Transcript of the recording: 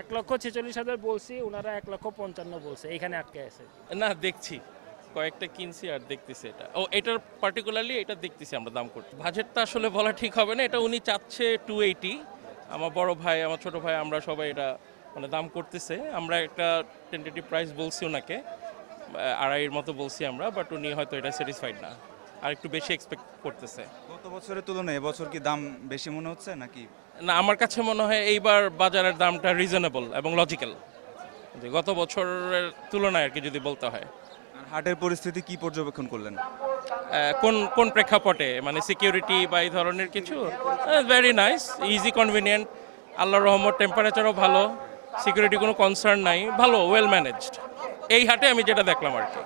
1,46,000 বলছি, ওনারা 1,55,000 বলছে, এইখানে আটকে আছে। না দেখছি, কয়েকটা কিনছি আর দেখতেছি এটা। ও এটার পার্টিকুলারলি এটা দেখতেছি আমরা দাম করতে। বাজেটটা আসলে বলা ঠিক হবে না, এটা উনি চাচ্ছে 280। আমার বড় ভাই, আমার ছোট ভাই, আমরা সবাই এটা মানে দাম করতেছে। আমরা একটা টেন্টেটিভ প্রাইস বলছি ওনাকে, আড়াইয়ের মতো বলছি আমরা, বাট উনি হয়তো এটা স্যাটিসফাইড না, আর একটু বেশি এক্সপেক্ট করতেছে। গত বছরের তুলনায় এবছর কি দাম বেশি মনে হচ্ছে নাকি? না, আমার কাছে মনে হয় এইবার বাজারের দামটা রিজনেবল এবং লজিক্যাল, যে গত বছরের তুলনায় আর কি যদি বলতে হয়। আর হাটের পরিস্থিতি কি পর্যবেক্ষণ করলেন? কোন কোন প্রেক্ষাপটে, মানে সিকিউরিটি বা এই ধরনের কিছু? ভেরি নাইস, ইজি, কনভিনিয়েন্ট, আল্লাহর রহমত, টেম্পারেচারও ভালো, সিকিউরিটি কোনো কনসার্ন নাই, ভালো, ওয়েল ম্যানেজড। এই হাটে আমি যেটা দেখলাম আর কি।